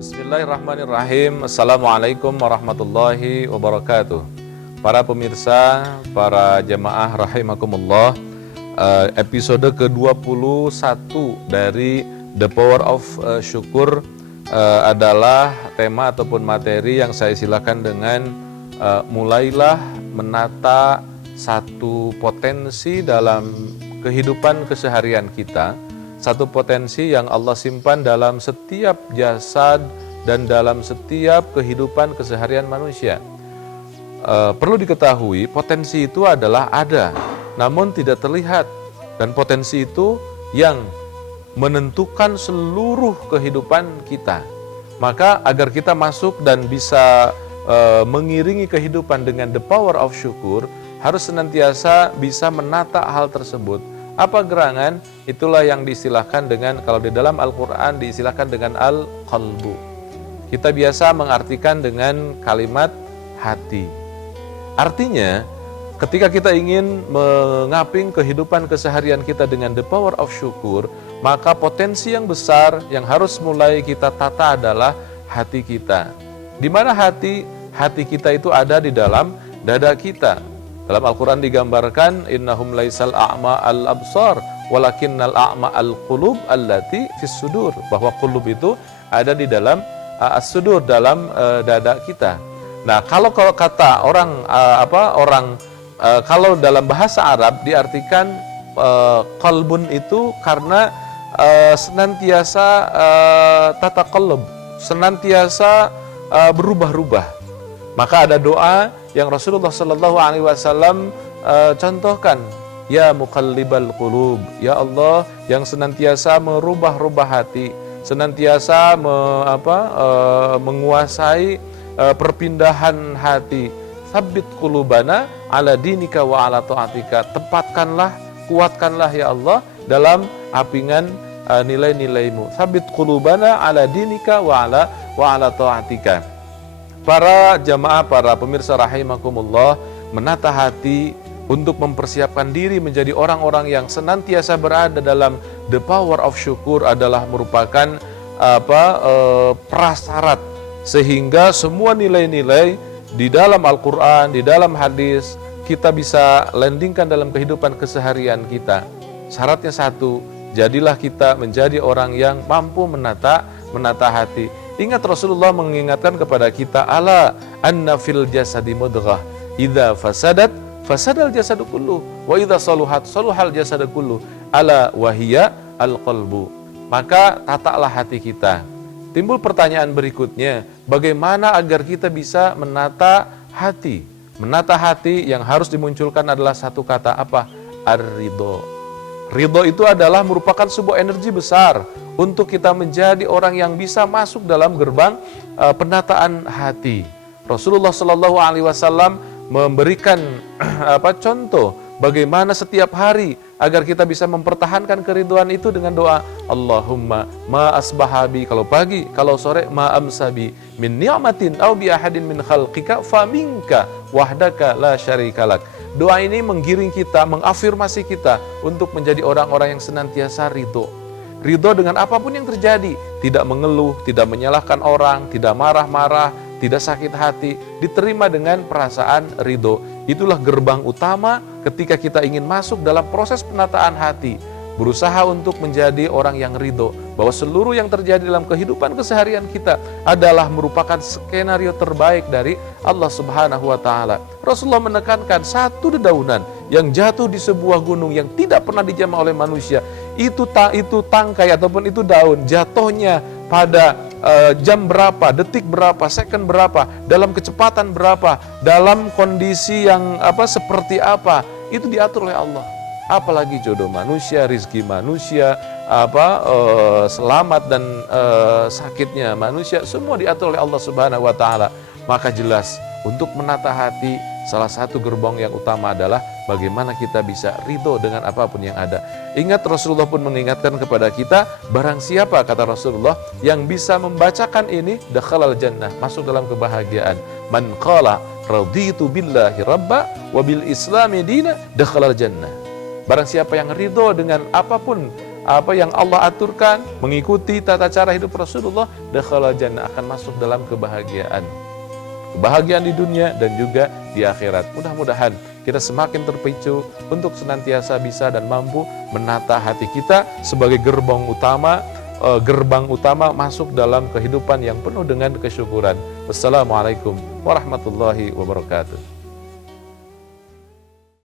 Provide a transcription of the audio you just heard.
Bismillahirrahmanirrahim. Assalamualaikum warahmatullahi wabarakatuh. Para pemirsa, para jamaah rahimakumullah, episode ke-21 dari The Power of Syukur adalah tema ataupun materi yang saya silakan dengan mulailah menata satu potensi dalam kehidupan keseharian kita, satu potensi yang Allah simpan dalam setiap jasad dan dalam setiap kehidupan keseharian manusia. Perlu diketahui, potensi itu adalah ada, namun tidak terlihat, dan potensi itu yang menentukan seluruh kehidupan kita. Maka agar kita masuk dan bisa mengiringi kehidupan dengan the power of syukur, harus senantiasa bisa menata hal tersebut. Apa gerangan? Itulah yang diistilahkan dengan, kalau di dalam Al-Quran diistilahkan dengan al-qalbu. Kita biasa mengartikan dengan kalimat hati. Artinya, ketika kita ingin mengaping kehidupan keseharian kita dengan the power of syukur, maka potensi yang besar yang harus mulai kita tata adalah hati kita. Di mana hati? Hati kita itu ada di dalam dada kita. Dalam Al-Quran digambarkan, innahum laisal a'ma al-absar walakinnal a'ma al-qulub allati fis sudur, bahwa qulub itu ada di dalam as-sudur, dalam dada kita. Nah, kalau kata orang kalau dalam bahasa Arab diartikan qalbun itu karena senantiasa tataqallub, senantiasa berubah-ubah. Maka ada doa yang Rasulullah Sallallahu Alaihi Wasallam contohkan, ya muqallibal qulub, ya Allah yang senantiasa merubah-rubah hati, senantiasa menguasai perpindahan hati. Tsabbit qulubana ala dinika wa ala ta'atika, tepatkanlah, kuatkanlah ya Allah dalam apingan nilai-nilaimu. Tsabbit qulubana ala dinika wa ala ta'atika. Para jamaah, para pemirsa rahimakumullah, menata hati untuk mempersiapkan diri menjadi orang-orang yang senantiasa berada dalam the power of syukur adalah merupakan prasyarat sehingga semua nilai-nilai di dalam Al-Quran, di dalam hadis kita bisa landingkan dalam kehidupan keseharian kita. Syaratnya satu, jadilah kita menjadi orang yang mampu menata hati. Ingat, Rasulullah mengingatkan kepada kita, ala anna fil jasadi mudghah, idza fasadat fasadal jasadu kullu, wa idza saluhat saluhal jasadu kullu, ala wahiyya al-qalbu. Maka tatalah hati kita. Timbul pertanyaan berikutnya, bagaimana agar kita bisa menata hati? Menata hati yang harus dimunculkan adalah satu kata, apa? Ar-ridho. Ridho itu adalah merupakan sebuah energi besar untuk kita menjadi orang yang bisa masuk dalam gerbang penataan hati. Rasulullah Shallallahu Alaihi Wasallam memberikan contoh bagaimana setiap hari agar kita bisa mempertahankan keriduan itu dengan doa, Allahumma ma asbahabi, kalau pagi, kalau sore, ma amsabi min ni'matin aw bi ahadin min khalqika fa minka wahdaka la syarikalak. Doa ini menggiring kita, mengafirmasi kita untuk menjadi orang-orang yang senantiasa ridho. Ridho dengan apapun yang terjadi, tidak mengeluh, tidak menyalahkan orang, tidak marah-marah, tidak sakit hati, diterima dengan perasaan ridho. Itulah gerbang utama ketika kita ingin masuk dalam proses penataan hati. Berusaha untuk menjadi orang yang ridho, bahwa seluruh yang terjadi dalam kehidupan keseharian kita adalah merupakan skenario terbaik dari Allah Subhanahu wa Ta'ala. Rasulullah menekankan, satu dedaunan yang jatuh di sebuah gunung yang tidak pernah dijamah oleh manusia, itu tangkai ataupun itu daun jatuhnya pada jam berapa, detik berapa, second berapa, dalam kecepatan berapa, dalam kondisi yang seperti apa, itu diatur oleh Allah. Apalagi jodoh manusia, rizki manusia, selamat dan sakitnya manusia, semua diatur oleh Allah Subhanahu wa Ta'ala. Maka jelas, untuk menata hati, salah satu gerbang yang utama adalah bagaimana kita bisa ridho dengan apapun yang ada. Ingat, Rasulullah pun mengingatkan kepada kita, barang siapa, kata Rasulullah, yang bisa membacakan ini, dakhalal jannah, masuk dalam kebahagiaan. Man qala raditu billahi rabba wa bil islami dina dakhalal jannah. Barang siapa yang ridho dengan apapun apa yang Allah aturkan, mengikuti tata cara hidup Rasulullah, dakhala jannah, akan masuk dalam kebahagiaan. Kebahagiaan di dunia dan juga di akhirat. Mudah-mudahan kita semakin terpicu untuk senantiasa bisa dan mampu menata hati kita sebagai gerbang utama masuk dalam kehidupan yang penuh dengan kesyukuran. Wassalamualaikum warahmatullahi wabarakatuh.